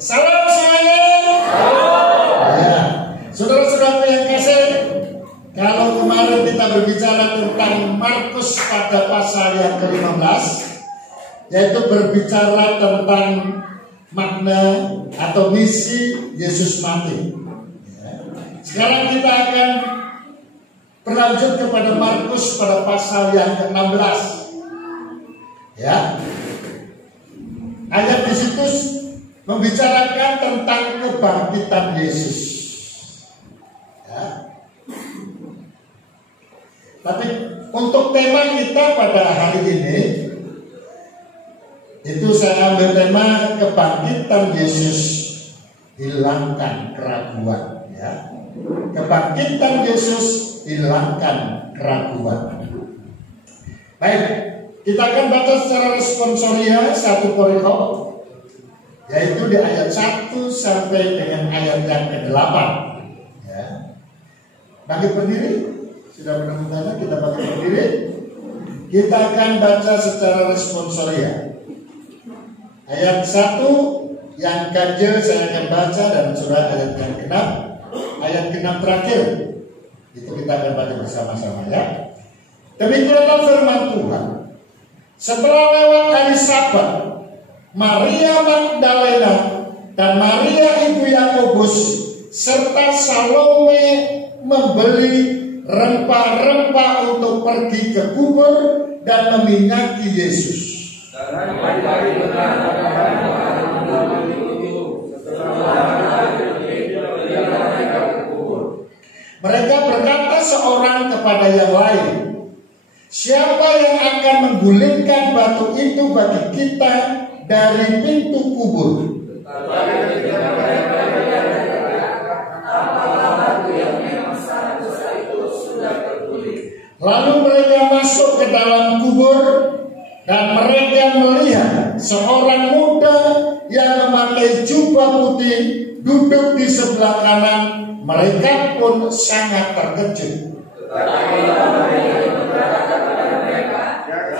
Salam semuanya. Ya, saudara-saudara yang kasih, kalau kemarin kita berbicara tentang Markus pada pasal yang ke-15, yaitu berbicara tentang makna atau misi Yesus mati. Sekarang kita akan berlanjut kepada Markus pada pasal yang ke-16. Ya. Ayat di situ membicarakan tentang kebangkitan Yesus. Ya. Tapi untuk tema kita pada hari ini, itu saya ambil tema kebangkitan Yesus, hilangkan keraguan. Ya. Kebangkitan Yesus, hilangkan keraguan. Baik, kita akan baca secara responsoria satu perikop, yaitu di ayat 1 sampai dengan ayat yang ke-8. Ya. Bagi berdiri, sudah menemukannya, kita bagi berdiri. Kita akan baca secara responsoria. Ayat 1 yang ganjil saya akan baca, dan sudah ayat yang ke-6. Ayat ke-6 terakhir itu kita akan baca bersama-sama, ya. Demikianlah firman Tuhan. Setelah lewat hari Sabat, Maria Magdalena dan Maria ibu Yakobus serta Salome membeli rempah-rempah untuk pergi ke kubur dan meminyaki Yesus. Mereka berkata seorang kepada yang lain, siapa yang akan menggulingkan batu itu bagi kita dari pintu kubur? Lalu mereka masuk ke dalam kubur dan mereka melihat seorang muda yang memakai jubah putih duduk di sebelah kanan. Mereka pun sangat terkejut.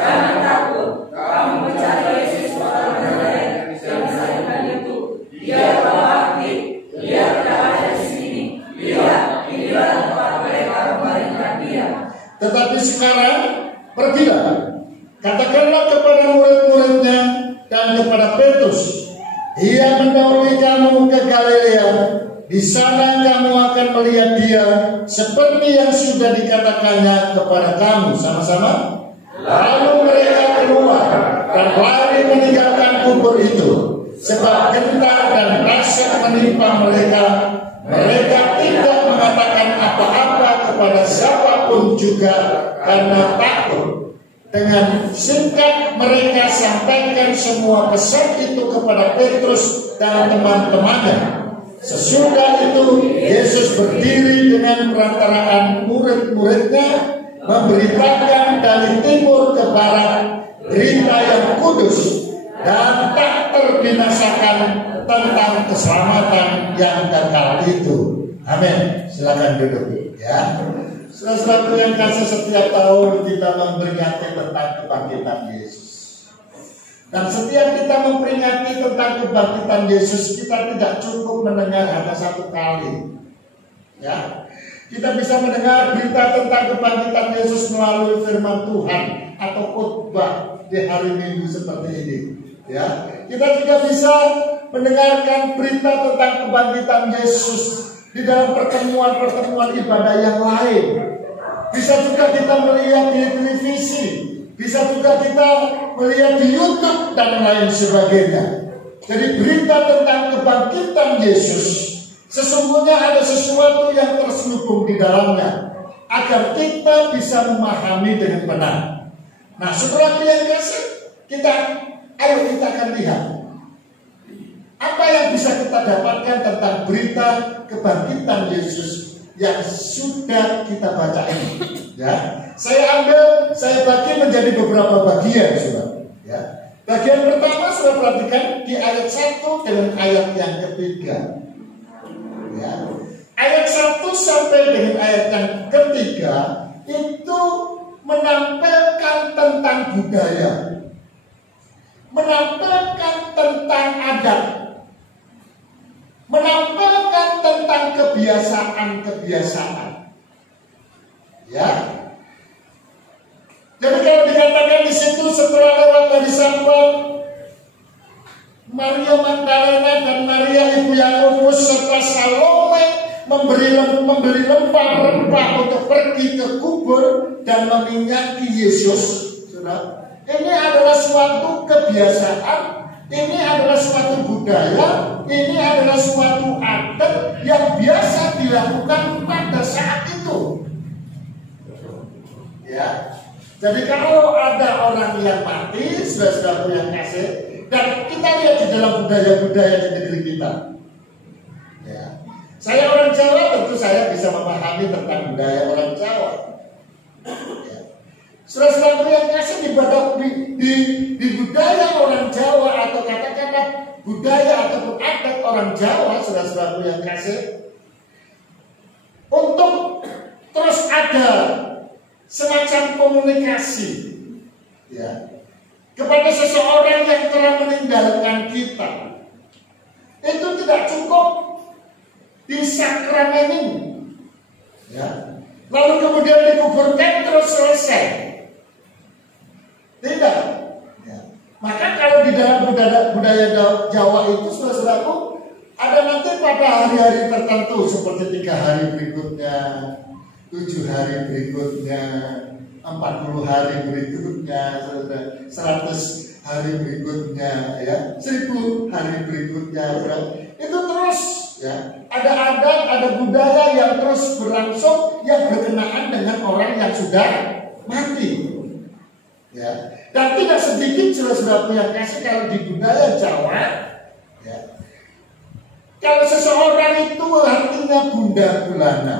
Jangan takut, kamu mencari Yesus orang Nazaret yang disalibkan itu. Dia telah mati, dia tidak ada di sini. Lihat, inilah tempat mereka membaringkan dia. Tetapi sekarang pergilah, katakanlah kepada murid-muridnya dan kepada Petrus, ia mendahului kamu ke Galilea. Di sana kamu akan melihat dia seperti yang sudah dikatakannya kepada kamu. Sama-sama. Lalu mereka keluar dan lari meninggalkan kubur itu, sebab gentar dan dahsyat menimpa mereka. Mereka tidak mengatakan apa-apa kepada siapapun juga karena takut. Dengan singkat mereka sampaikan semua pesan itu kepada Petrus dan teman-temannya. Sesudah itu Yesus berdiri dengan perantaraan murid-muridnya, memberitakan dari timur ke barat berita yang kudus dan tak terbinasakan tentang keselamatan yang kekal itu. Amin. Silakan duduk, ya. Sesuatu yang kasih, setiap tahun kita memperingati tentang kebangkitan Yesus. Dan setiap kita memperingati tentang kebangkitan Yesus, kita tidak cukup mendengar hanya satu kali. Ya, kita bisa mendengar berita tentang kebangkitan Yesus melalui firman Tuhan atau khotbah di hari Minggu seperti ini. Ya, kita juga bisa mendengarkan berita tentang kebangkitan Yesus di dalam pertemuan-pertemuan ibadah yang lain. Bisa juga kita melihat di televisi, bisa juga kita melihat di YouTube dan lain sebagainya. Jadi berita tentang kebangkitan Yesus sesungguhnya ada sesuatu yang terselubung di dalamnya agar kita bisa memahami dengan benar. Nah, setelah yang kasih, ayo kita akan lihat apa yang bisa kita dapatkan tentang berita kebangkitan Yesus yang sudah kita baca ini. Ya, saya bagi menjadi beberapa bagian, saudara. Ya, bagian pertama sudah perhatikan di ayat 1 dengan ayat yang ketiga. Ya, ayat 1 sampai dengan ayat yang ketiga itu menampilkan tentang budaya, menampilkan tentang adat, menampilkan tentang kebiasaan-kebiasaan. Ya. Jadi kalau dikatakan di situ setelah lewat dari Sabat, Maria Magdalena dan Maria ibu Yakobus serta Salome membeli rempah-rempah untuk pergi ke kubur dan meminyaki Yesus. Saudara, ini adalah suatu kebiasaan, ini adalah suatu budaya, ini adalah suatu adat yang biasa dilakukan pada saat itu. Ya. Jadi kalau ada orang yang mati, saudara-saudara yang kasih, dan kita lihat di dalam budaya-budaya di negeri kita. Ya. Saya orang Jawa, tentu saya bisa memahami tentang budaya orang Jawa. Ya. Saudara-saudara yang kasih di budaya orang Jawa atau katakanlah budaya ataupun adat orang Jawa, saudara-saudara yang kasih, untuk terus ada semacam komunikasi, ya, kepada seseorang yang telah meninggalkan kita, itu tidak cukup disakramenin, ya, lalu kemudian dikuburkan terus selesai. Tidak, ya. Maka kalau di dalam budaya Jawa itu, saudara-saudaraku, ada nanti pada hari-hari tertentu seperti 3 hari berikutnya, 7 hari berikutnya, 40 hari berikutnya, 100 hari berikutnya, ya, 1000 hari berikutnya, itu terus, ya, ada adat, ada budaya yang terus berlangsung yang berkenaan dengan orang yang sudah mati, ya. Dan tidak sedikit saudara-saudara yang kasih kalau di budaya Jawa, ya, kalau seseorang itu artinya bunda gulana,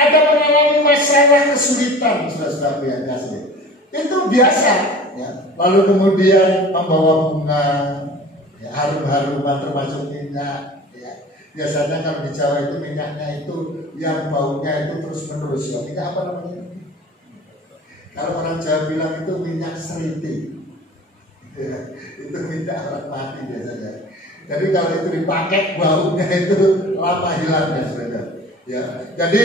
ada mengalami masalah kesulitan, saudara-saudara yang kasih, itu biasa, ya. Lalu kemudian membawa bunga, ya, harum-haruman termasuk minyak, ya. Biasanya kalau di Jawa itu minyaknya itu yang baunya itu terus menerus, ya. Minyak apa namanya? Kalau orang Jawa bilang itu minyak seriti, ya, itu minyak orang mati biasanya. Jadi kalau itu dipakai baunya itu lama hilangnya, saudara. Ya, jadi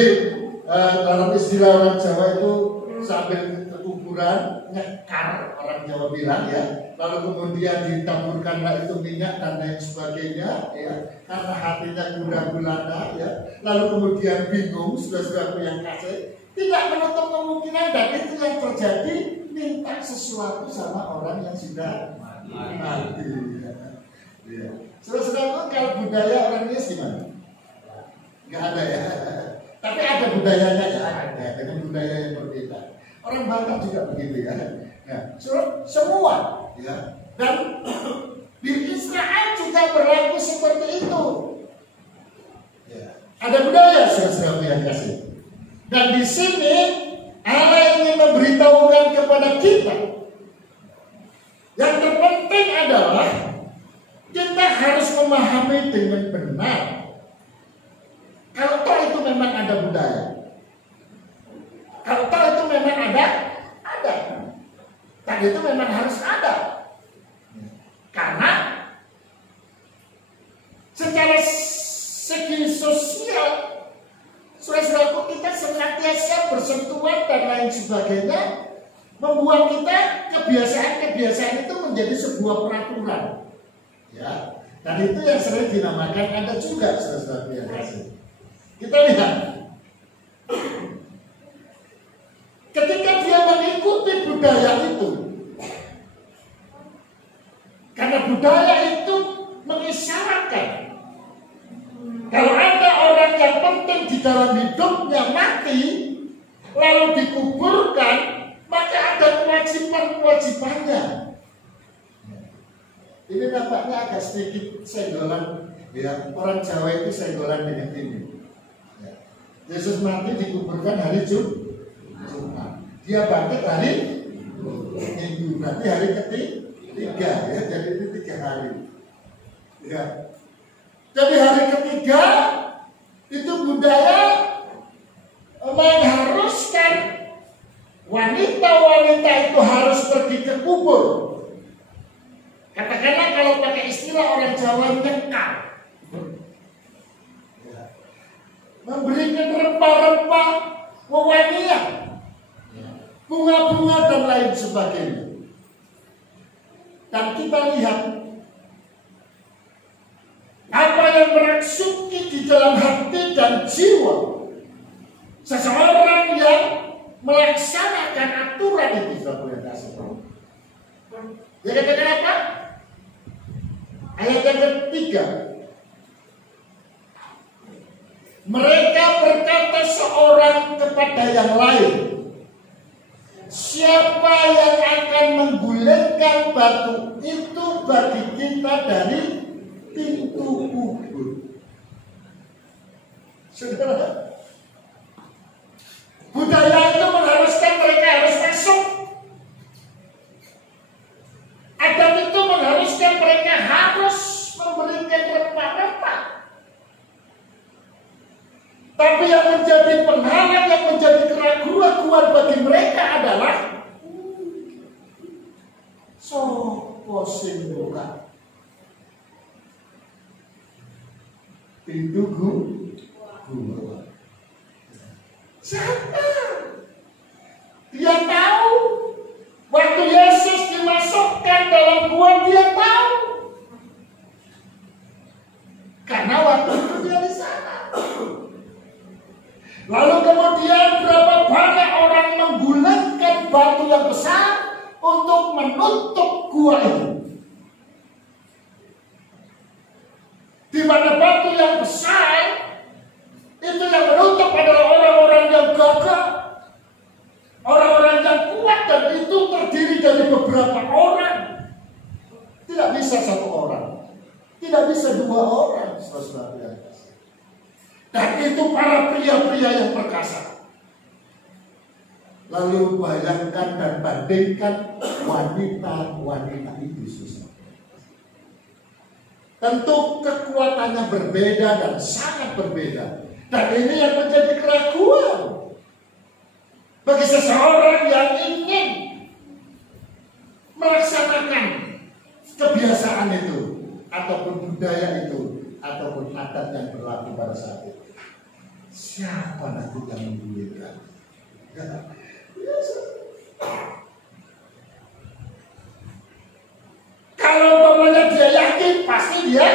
dalam istilah orang Jawa itu sambil ke kuburan nyekar, orang Jawa bilang, ya, lalu kemudian ditaburkanlah itu minyak dan lain sebagainya, ya, karena hatinya gula-gulana, ya, lalu kemudian bingung, saudara-saudara yang kasih, tidak menutup kemungkinan dan itu yang terjadi, minta sesuatu sama orang yang sudah mati. Ya. Saudara-saudara, kalau budaya orang Indonesia gimana? Nggak ada, ya. Tapi ada budayanya, ya, dengan budaya yang berbeda. Orang Batak juga begitu, ya. Ya, semua, ya. Dan di Israel juga berlaku seperti itu. Ya. Ada budaya, saudara-saudara yang kasih. Dan di sini Allah ingin memberitahukan kepada kita, yang terpenting adalah kita harus memahami dengan benar. Kalau toh itu memang ada budaya, kalau toh itu memang ada, dan itu memang harus ada, karena secara segi sosial, saudara-saudaraku, kita senantiasa bersentuhan dan lain sebagainya, membuat kita kebiasaan-kebiasaan itu menjadi sebuah peraturan, ya. Dan itu yang sering dinamakan adat juga, saudara-saudara yang kasih. Kita lihat, ketika dia mengikuti budaya itu, karena budaya itu mengisyaratkan kalau ada orang yang penting di dalam hidupnya mati, lalu dikuburkan, maka ada kewajiban-kewajibannya. Ini nampaknya agak sedikit senggolan, ya. Orang Jawa itu senggolan dengan ini. Ya. Yesus mati dikuburkan hari Jumat. Dia bangkit hari Minggu, berarti hari ketiga, ya. Jadi itu 3 hari. Ya. Jadi hari ketiga itu budaya mengharuskan wanita-wanita itu harus pergi ke kubur. Katakanlah istilah orang Jawa nyekal. Memberikan rempah-rempah, wewangian, bunga-bunga dan lain sebagainya. Dan kita lihat apa yang merasuki di dalam hati dan jiwa seseorang yang melaksanakan aturan itu, saudara yang kasih. Ya katakan apa? Ayat yang ketiga. Mereka berkata seorang kepada yang lain, siapa yang akan menggulingkan batu itu bagi kita dari pintu kubur? Saudara, budaya itu mengharuskan mereka harus masuk. Adat itu mengharuskan mereka harus memberikan rempah-rempah. Tapi yang menjadi penghalang, yang menjadi keraguan-keraguan bagi mereka adalah sopo sing buka pintu gua. Siapa? Dia tahu. Waktu Yesus dimasukkan dalam gua, dia tahu. Karena waktu itu dia di sana. Lalu kemudian berapa banyak orang menggulingkan batu yang besar untuk menutup gua itu. Di mana batu yang besar itu yang menutup adalah orang-orang yang gagah, orang-orang yang kuat, dan itu terdiri dari beberapa orang. Tidak bisa satu orang, tidak bisa dua orang, saudara. Dan itu para pria-pria yang perkasa. Lalu bayangkan dan bandingkan wanita-wanita itu, susah. Tentu kekuatannya berbeda dan sangat berbeda. Dan ini yang menjadi keraguan bagi seseorang yang ingin melaksanakan kebiasaan itu, ataupun budaya itu, ataupun adat yang berlaku pada saat itu. Siapa nanti yang menggulirkan? Kalau umpamanya dia yakin, pasti dia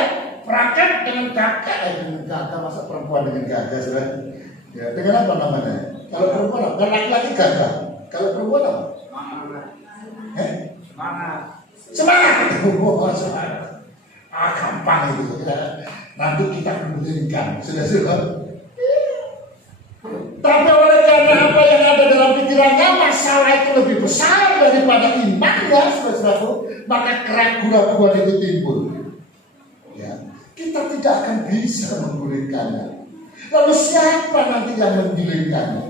berangkat dengan gagah. Dengan gagah, masa perempuan dengan gagah, saudara? Ya, dengan apa namanya? Kalau perempuan apa? Dan laki-laki gagah. Kalau perempuan apa? Semangat. Semangat. Gampang itu. Nanti kita menggulirkan. Sudah. Tapi oleh karena apa yang ada dalam pikirannya, masalah itu lebih besar daripada imannya, saudara-saudaraku, maka keraguan-keraguan itu timbul. Ya, kita tidak akan bisa menggulingkannya. Lalu siapa nanti yang menggulingkannya?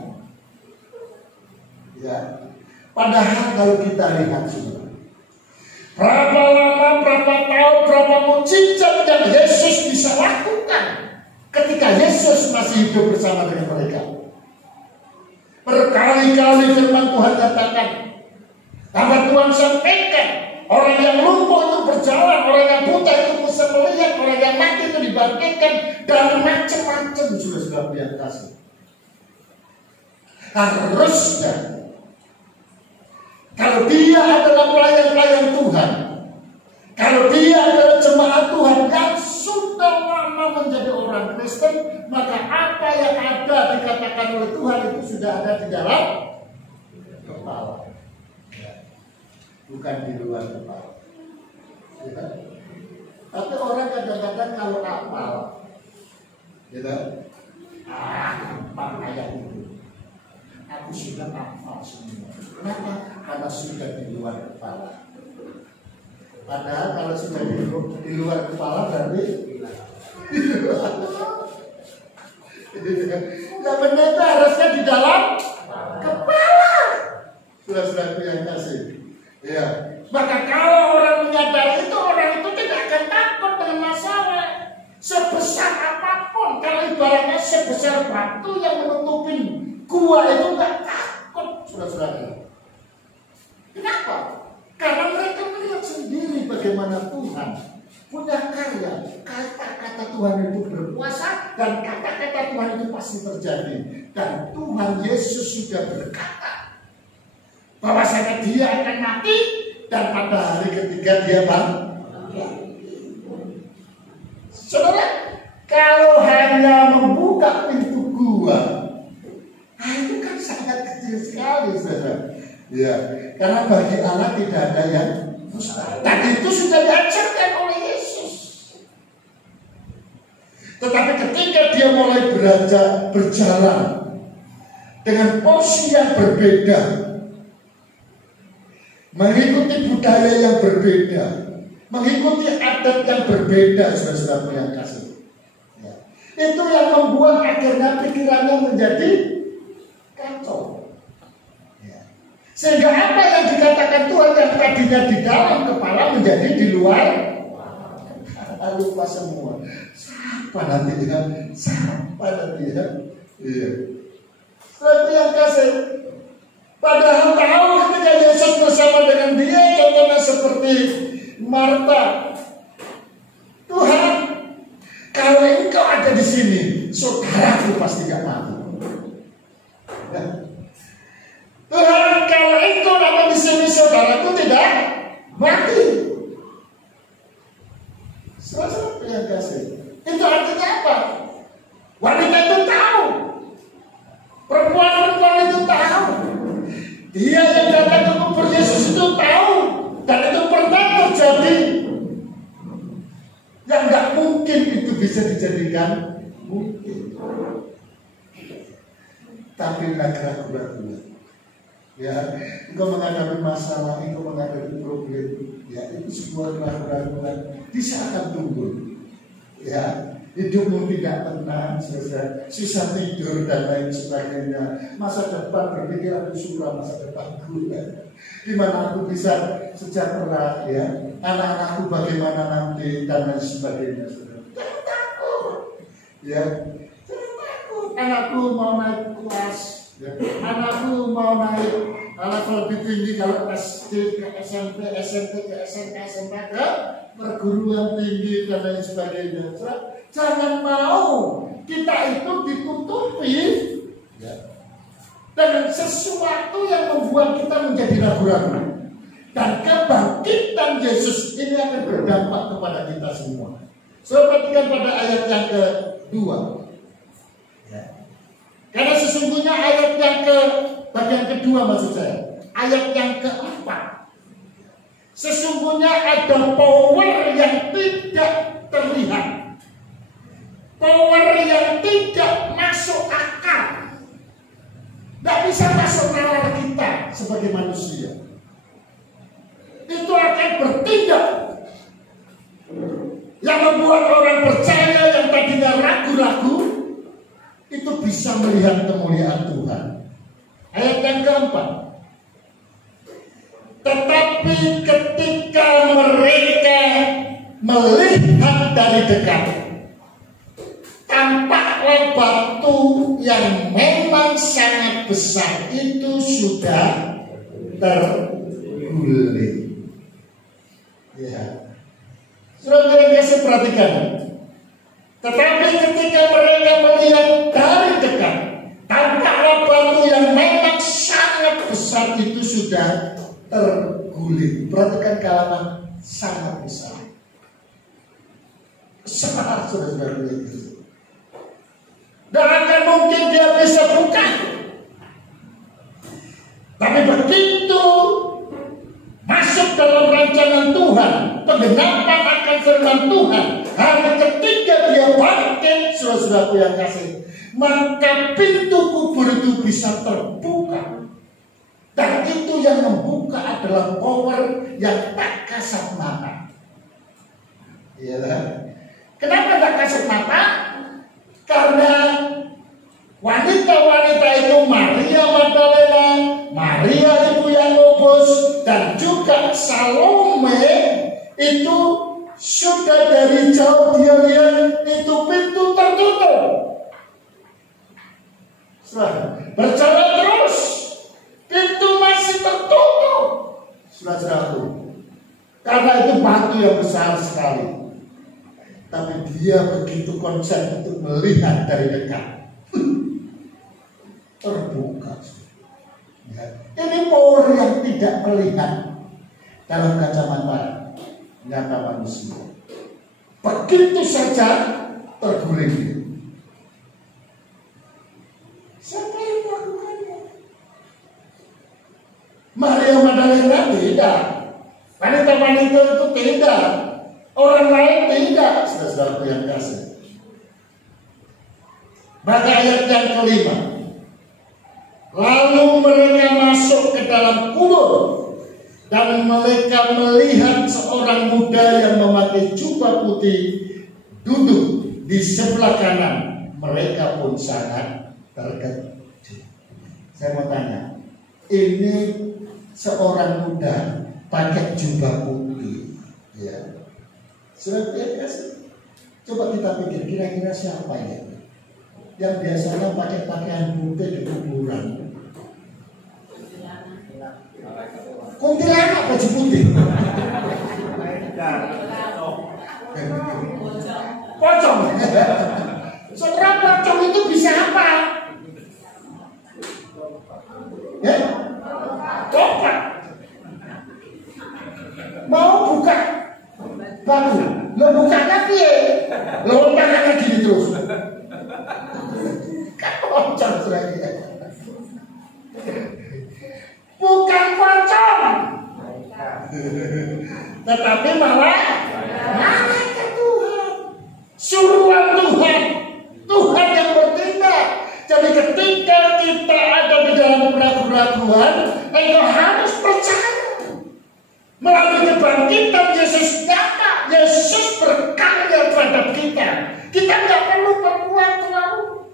Ya, padahal kalau kita lihat, saudara, berapa lama, berapa tahun, berapa mukjizat yang Yesus bisa lakukan ketika Yesus masih hidup bersama dengan mereka. Berkali-kali firman Tuhan katakan, karena Tuhan sampaikan, orang yang lumpuh itu berjalan, orang yang buta itu bisa melihat, orang yang mati itu dibangkitkan, dan macam-macam sudah lihat kasih. Harusnya, kalau dia adalah pelayan-pelayan Tuhan, kalau dia adalah jemaat Tuhan yang sudah lama menjadi orang Kristen, maka apa yang ada dikatakan oleh Tuhan itu sudah ada di dalam kepala, bukan di luar kepala. Ya. Tapi orang kadang-kadang kalau hafal, gampang ayat itu. Aku sudah hafal semua. Kenapa? Karena sudah di luar kepala. Padahal kalau sudah di luar kepala berarti yang benar itu harusnya di dalam kepala. Sudah yang kasih. Ya. Maka kalau orang menyadari itu, orang itu tidak akan takut dengan masalah sebesar apapun. Kalau ibaratnya sebesar batu yang menutupin gua itu nggak takut, saudara-saudara. Kenapa? Karena mereka melihat sendiri bagaimana Tuhan punya Tuhan itu berkuasa dan kata-kata Tuhan itu pasti terjadi. Dan Tuhan Yesus sudah berkata bahwasanya dia akan mati dan pada hari ketiga dia bangkit. Saudara, kalau hanya membuka pintu gua, itu kan sangat kecil sekali, saudara. Ya, karena bagi Allah tidak ada yang mustahil. Dan itu sudah diajarkan oleh Yesus. Tetapi ketika dia mulai berjalan dengan porsi yang berbeda, mengikuti budaya yang berbeda, mengikuti adat yang berbeda, saudara-saudara yang kasih. Ya. Itu yang membuat akhirnya pikirannya menjadi kacau. Ya. Sehingga apa yang dikatakan Tuhan yang tadinya di dalam kepala menjadi di luar kepala, lupa semua. Siapa nanti ya? Siapa nanti ya? Iya. Seperti yang kasih. Padahal tahu ketika Yesus bersama dengan dia, contohnya seperti Marta. Tuhan, kalau engkau ada di sini, saudaraku pasti gak mati. Ya. Tuhan, kalau engkau ada di sini, saudaraku tidak mati. Saudara yang kasih. Itu artinya apa? Wanita itu tahu. Perempuan-perempuan itu tahu. Dia yang datang ke kubur Yesus itu tahu. Dan itu pernah terjadi. Yang gak mungkin itu bisa dijadikan mungkin. Tapi gak ragu-ragu. Ya, engkau menghadapi masalah, engkau menghadapi problem. Ya, itu sebuah keraguan-keraguan. Bisa akan tumbuh. Ya, hidupmu tidak tenang, susah tidur dan lain sebagainya. Masa depan berpikir aku suram, masa depanku ya. Gimana aku bisa sejahtera ya? Anak-anakku bagaimana nanti dan lain sebagainya. Jangan takut, ya. Jangan takut. Anakku mau naik kelas, ya. Anakku mau naik level lebih tinggi kalau SD ke SMP, SMP ke SMA, SMA ke perguruan tinggi dan lain sebagainya. Jangan mau kita itu ditutupi ya, dengan sesuatu yang membuat kita menjadi ragu-ragu. Dan kebangkitan Yesus ini akan berdampak kepada kita semua. Perhatikan pada ayat yang kedua. Ya. Karena sesungguhnya ayat yang bagian kedua maksud saya, ayat yang keempat. Sesungguhnya ada power yang tidak terlihat, power yang tidak masuk akal, tidak bisa masuk nalar kita sebagai manusia. Itu akan bertindak yang membuat orang percaya yang tadinya ragu-ragu itu bisa melihat kemuliaan Tuhan. Ayat yang keempat. Tetapi ketika mereka melihat dari dekat, tampaklah batu yang memang sangat besar itu sudah terguling. Ya, saudara yang kasih perhatikan. Tetapi ketika mereka melihat dari dekat, tampaklah batu yang memang sangat besar itu sudah terguling. Perhatikan kalimat sangat besar. Besar, saudara-saudara. Dan akan mungkin dia bisa buka. Tapi begitu masuk dalam rancangan Tuhan, penggenapan akan firman Tuhan, hari ketiga dia bangkit, saudara-saudaraku yang kasih, maka pintu kubur itu bisa terbuka. Dan itu yang membuka adalah power yang tak kasat mata. Iyalah. Kenapa tak kasat mata? Karena wanita-wanita itu Maria Magdalena, Maria ibu yang lupus, dan juga Salome itu sudah dari jauh dia lihat itu pintu tertutup. Berjalan terus, pintu masih tertutup. Saudara-saudaraku, karena itu batu yang besar sekali. tapi dia begitu konsen untuk melihat dari dekat. Terbuka. Ya. Ini power yang tidak melihat dalam kacamata nyata manusia. Begitu saja terguling. Siapa yang melakukannya? Maria Magdalena tidak. Wanita-wanita itu tidak. Orang lain tidak. Saudara-saudaraku yang kasih. Maka ayat yang kelima. Lalu mereka masuk ke dalam kubur dan mereka melihat seorang muda yang memakai jubah putih duduk di sebelah kanan. Mereka pun sangat terkejut. Saya mau tanya, ini seorang muda pakai jubah putih, ya. Sudah biasa. Coba kita pikir kira-kira siapa ya yang biasanya pakai pakaian putih di kuburan? Kuntilanak baju putih. Pocong. Saudara, pocong itu bisa apa? Ya? Topat. Mau buka batu, lo bukanya piye? Lo tangannya gini terus. Kan pocong lagi. Bukan pocong, tetapi malah malaikat Tuhan, suruhan Tuhan, Tuhan yang bertindak. Jadi ketika kita ada di dalam keraguan, engkau harus percaya. Melalui kebangkitan Yesus datang, Yesus berkarya terhadap kita. Kita nggak perlu berbuat terlalu.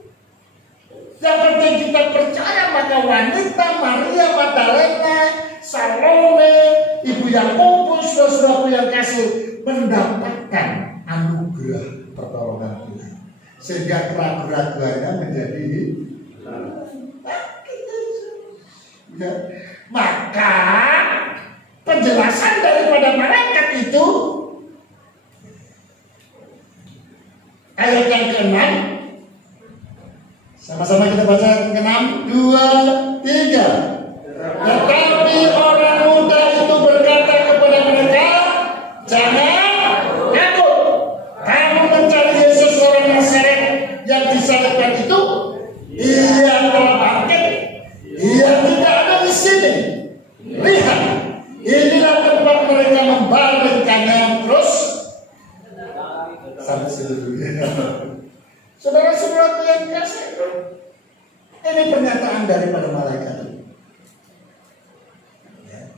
Yang penting kita percaya, maka wanita Maria Magdalena, Salome, Ibu Yakobus, saudaraku yang kasih, mendapatkan anugerah pertolongan Tuhan. Sehingga keraguan-keraguannya menjadi ya. Maka penjelasan daripada malaikat itu ayat yang ke-6. Sama-sama kita baca ke-6, 2, 3. Tetapi orang muda itu berkata kepada mereka, jangan takut. Kamu mencari Yesus orang Nazaret yang disalibkan itu. Ia telah bangkit. Ia tidak ada di sini. Lihat, inilah tempat mereka membaringkannya. Terus sampai situ dulu. Saudara-saudara yang kasih, ini pernyataan daripada malaikat. Ya.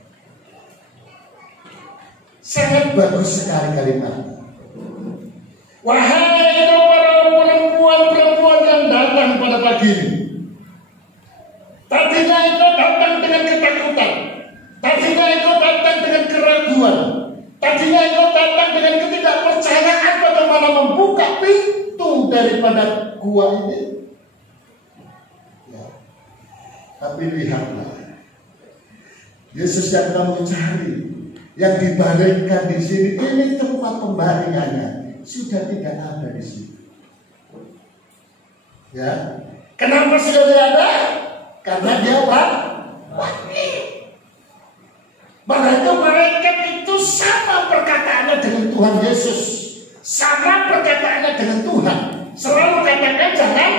Sangat bagus sekali kalimatnya. Wahai para perempuan-perempuan yang datang pada pagi ini, tadinya engkau datang dengan ketakutan, tadinya engkau datang dengan keraguan, tadinya engkau datang dengan ketidakpercayaan bagaimana membuka pintu daripada gua ini. Ya. Tapi lihatlah, Yesus yang kamu cari, yang dibaringkan di sini, ini tempat pembaringannya sudah tidak ada di sini. Ya, kenapa sudah tidak ada? Karena dia mati. Maka malaikat itu sama perkataannya dengan Tuhan Yesus, sama perkataannya dengan Tuhan. Selalu katakan jangan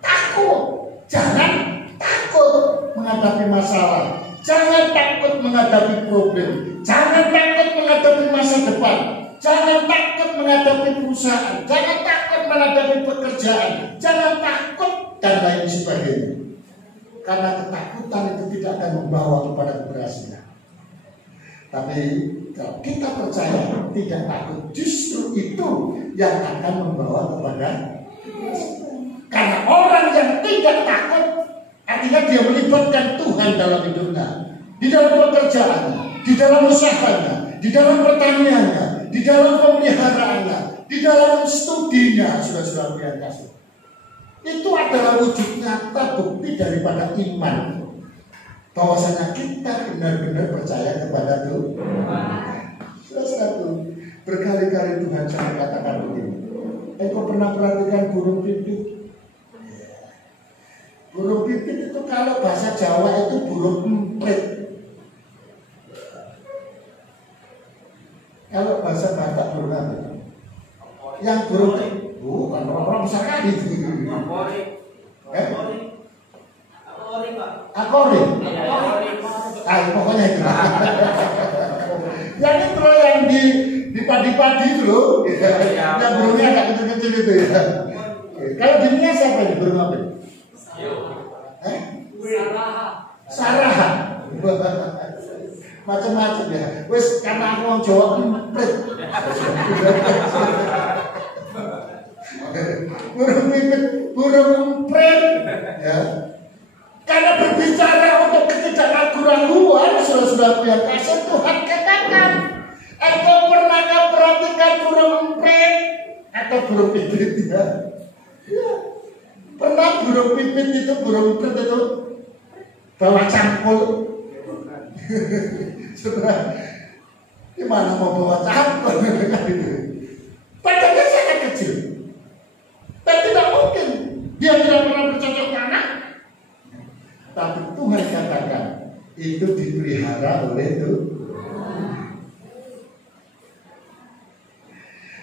takut, jangan takut menghadapi masalah, jangan takut menghadapi problem, jangan takut menghadapi masa depan, jangan takut menghadapi perusahaan, jangan takut menghadapi pekerjaan, jangan takut dan lain sebagainya. Karena ketakutan itu tidak akan membawa kepada keberhasilan. Tapi kalau kita percaya tidak takut, justru itu yang akan membawa kepada keberhasilan. Karena orang yang tidak takut artinya dia melibatkan Tuhan dalam hidupnya, di dalam pekerjaannya, di dalam usahanya, di dalam pertaniannya, di dalam pemeliharaannya, di dalam studinya, saudara-saudara yang kasih. Itu adalah wujud nyata bukti daripada iman, bahwasanya kita benar-benar percaya kepada Tuhan. Saudara-saudara, Berkali-kali Tuhan saya katakan begini. Engkau pernah perhatikan burung pipit? Burung pipit itu kalau bahasa Jawa itu burung emprit. Kalau bahasa Batak burung apa? Yang burung bukan orang besar kali. Akori. Pokoknya itu. Yang itu loh yang di padi-padi itu loh. Yang burungnya agak kecil-kecil itu ya. Kalau di Nia siapa ini burung apa? Saraha. Macam-macam ya. Wes karena aku mau jawab emprit. Burung pipit, burung emprit. Ya. Karena berbicara untuk ketidakragu-raguan, saudara-saudaraku yang kasih, Tuhan katakan, engkau pernahkah perhatikan burung emprit atau burung pipit ya? Ya. Pernah burung pipit itu, burung emprit itu bawa cangkul. Saudara, gimana mau bawa cangkul? Padahal dia sangat kecil. Dan tidak mungkin dia tidak pernah bercocok tanam. Tapi Tuhan katakan itu dipelihara oleh Tuhan.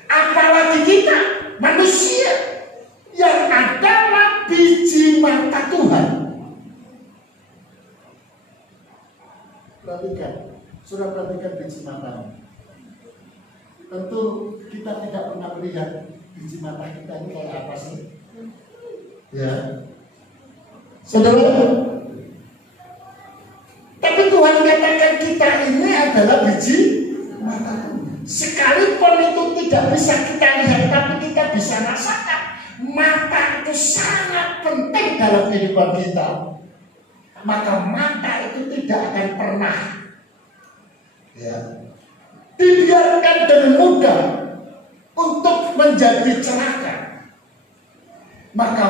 Apalagi kita manusia yang adalah biji mata Tuhan. Perhatikan, sudah perhatikan biji mata. Tentu kita tidak pernah melihat biji mata kita ini kayak apa sih? Ya, saudara. Tapi Tuhan katakan kita ini adalah biji mata. Sekalipun itu tidak bisa kita lihat, tapi kita bisa rasakan. Mata itu sangat penting dalam kehidupan kita. Maka mata itu tidak akan pernah dibiarkan dengan mudah untuk menjadi celaka. Maka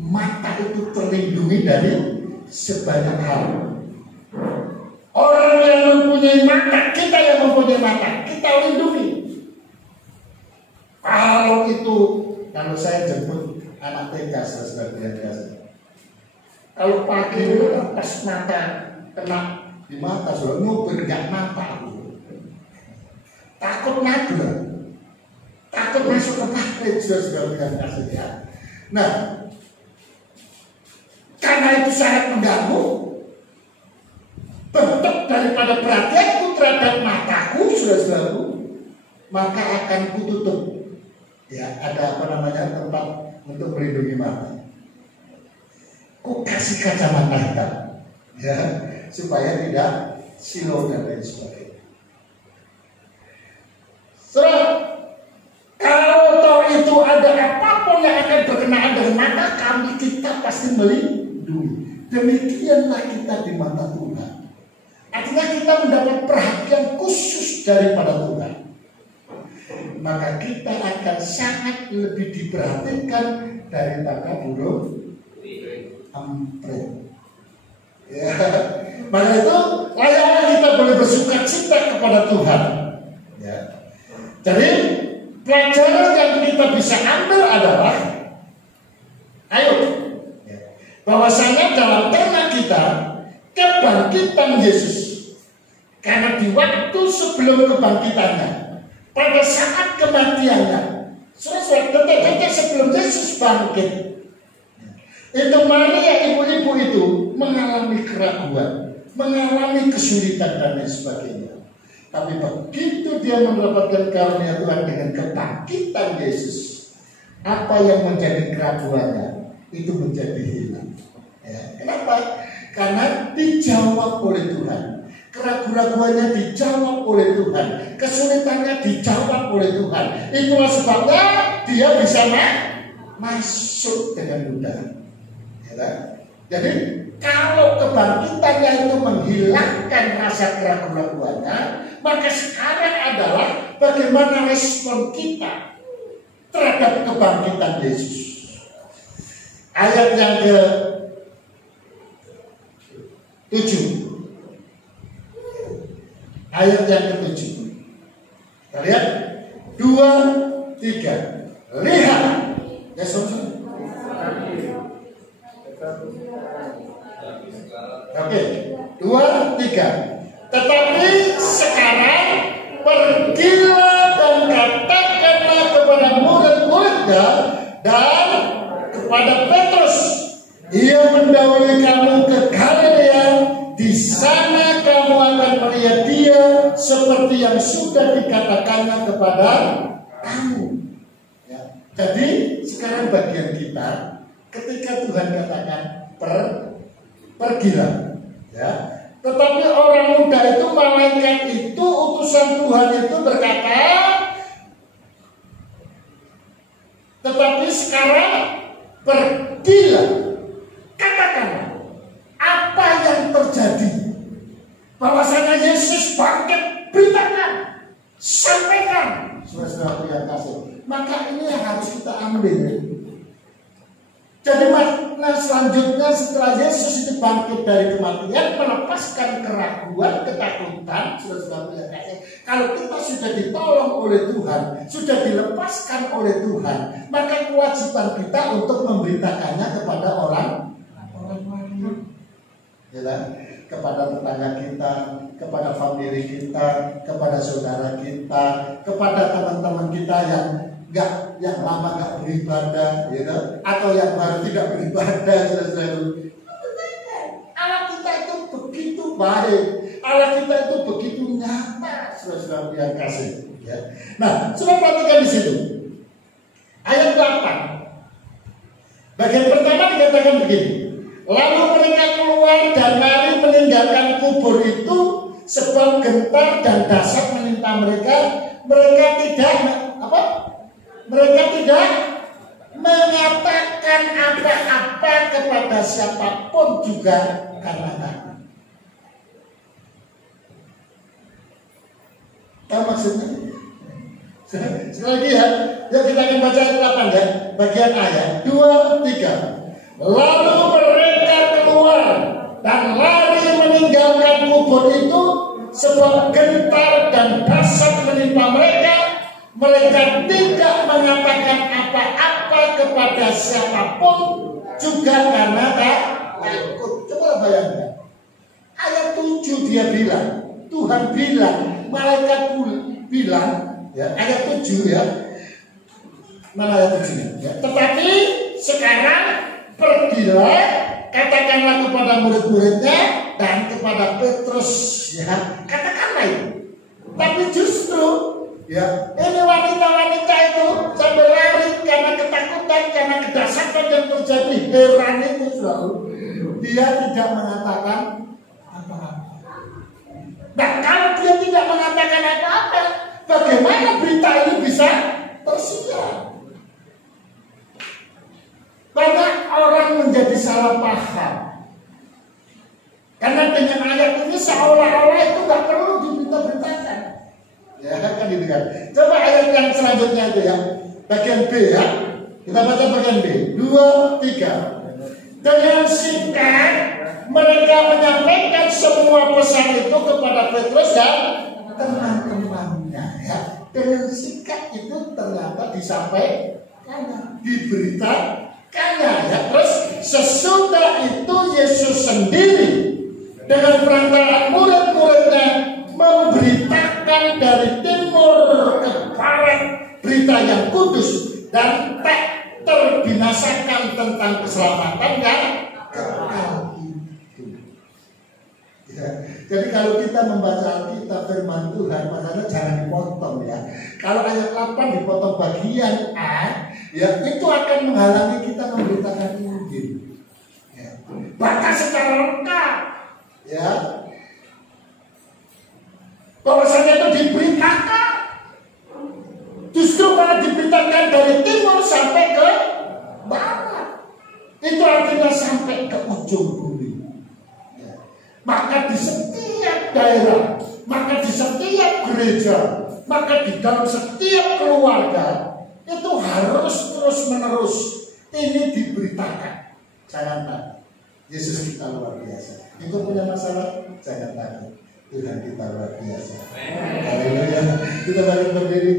mata itu terlindungi dari sebanyak hal. Orang yang mempunyai mata, kita yang mempunyai mata, kita lindungi. Kalau saya jemput anak TK, saudara-saudara, kalau pagi itu pas mata kena di mata, saudara nyopir nggak mata, takut nabrak, takut masuk ke pabrik, saudara-saudara ya. Nah, karena itu sangat mengganggu. Bentuk daripada perhatianku terhadap mataku, saudara-saudaraku, maka akan kututup. Ya, ada tempat untuk melindungi mata. Ku kasih kacamata hitam, ya, supaya tidak silau dan lain sebagainya. Kalau toh itu ada apapun yang akan berkenaan dengan mata kami, kita pasti melindungi. Demikianlah kita di mata Tuhan. Artinya kita mendapat perhatian khusus daripada Tuhan. Maka kita akan sangat lebih diperhatikan daripada burung emprit. Ya. Maka itu layaknya kita boleh bersuka cita kepada Tuhan. Ya. Jadi pelajaran yang kita bisa ambil adalah, bahwasanya dalam tema kita kebangkitan Yesus. Karena di waktu sebelum kebangkitannya, pada saat kematiannya, detik-detik sebelum Yesus bangkit, itu Maria ibu-ibu itu mengalami keraguan, mengalami kesulitan dan lain sebagainya. Tapi begitu dia mendapatkan karunia Tuhan dengan kebangkitan Yesus, apa yang menjadi keraguannya itu menjadi hilang. Ya, kenapa? Karena dijawab oleh Tuhan. Keraguan-raguannya dijawab oleh Tuhan. Kesulitannya dijawab oleh Tuhan. Itulah sebabnya dia bisa masuk dengan mudah. Ya, jadi kalau kebangkitannya itu menghilangkan rasa keraguan-raguannya, maka sekarang adalah bagaimana respon kita terhadap kebangkitan Yesus. Ayat yang ke-7. Ayat yang ke-7. Kita lihat 2, 3. Lihat. Ya, sama-sama. Oke, 2, 3. Tetapi sekarang pergilah dan katakanlah kepada murid-muridnya dan kepada Petrus, ia mendahului kamu ke Galilea, di sana kamu akan melihat dia seperti yang sudah dikatakannya kepada kamu. Ya. Jadi sekarang bagian kita, ketika Tuhan katakan pergilah, ya. Tetapi orang muda itu, malaikat itu, utusan Tuhan itu berkata, tetapi sekarang pergilah, katakanlah apa yang terjadi, bahwasanya Yesus bangkit, beritakan, sampaikan, saudara-saudara yang kasih. Maka ini yang harus kita ambil. Jadi makna selanjutnya setelah Yesus itu bangkit dari kematian, melepaskan keraguan, ketakutan, saudara-saudara yang kasih. Kalau kita sudah ditolong oleh Tuhan, sudah dilepaskan oleh Tuhan, maka kewajiban kita untuk memberitakannya kepada orang lain, ya, kepada tetangga kita, kepada famili kita, kepada saudara kita, kepada teman-teman kita yang lama nggak beribadah, ya, atau yang baru tidak beribadah, saudara-saudara. Allah kita itu begitu baik, Allah kita itu begitu nyata, saudara-saudara yang kasih. Ya. Nah, coba perhatikan di situ. Ayat 8. Bagian pertama dikatakan begini. Lalu mereka keluar dan lari meninggalkan kubur itu, sebab gentar dan dahsyat menimpa mereka. Mereka tidak mengatakan apa-apa kepada siapapun juga karena takut. Tahu maksudnya? Sekali lagi ya, kita akan baca ayat 8 ya, bagian ayat 2, 3. Lalu mereka keluar dan lari meninggalkan kubur itu, sebab gentar dan dahsyat menimpa mereka. Mereka tidak mengatakan apa-apa kepada siapapun juga karena takut. Coba bayangkan. Ayat 7 dia bilang, Tuhan bilang, malaikat bilang, ya, ayat 7 ya. Mana ayat 7 ya? Tetapi sekarang pergilah, katakanlah kepada murid-muridnya dan kepada Petrus, ya, katakanlah itu. Tapi justru, ya, ini wanita-wanita itu sampai lari karena ketakutan, karena kedahsyatan yang terjadi, heran itu selalu. Dia tidak mengatakan apa-apa. Nah, kalau dia tidak mengatakan apa-apa, bagaimana berita ini bisa tersiar? Banyak orang menjadi salah paham. Karena dengan ayat ini seolah-olah itu nggak perlu diberitakan. Ya kan gitu kan. Coba ayat yang selanjutnya itu ya, bagian B ya. Kita baca bagian B. 2, 3. Dengan singkat mereka menyampaikan semua pesan itu kepada Petrus dan teman-temannya. Ya. Dengan singkat itu ternyata disampaikan, diberitakannya. Ya. Terus sesudah itu Yesus sendiri dengan perantara murid-muridnya memberitakan dari timur ke barat berita yang kudus dan tak terbinasakan tentang keselamatan yang kekal itu. Ya. Jadi kalau kita membaca Alkitab firman Tuhan, makanya jangan dipotong ya. Kalau ayat 8 dipotong bagian A, ya itu akan menghalangi kita memberitakan Injil. Ya. Bahkan secara lengkap, ya. Bahwasanya itu diberitakan, justru malah diberitakan dari timur sampai ke barat. Itu artinya sampai ke ujung bumi. Ya. Maka di setiap daerah, maka di setiap gereja, maka di dalam setiap keluarga itu harus terus menerus ini diberitakan. Jangan takut, Yesus kita luar biasa. Itu punya masalah, jangan takut. Tuhan kita luar biasa. Haleluya. Kita balik berdiri.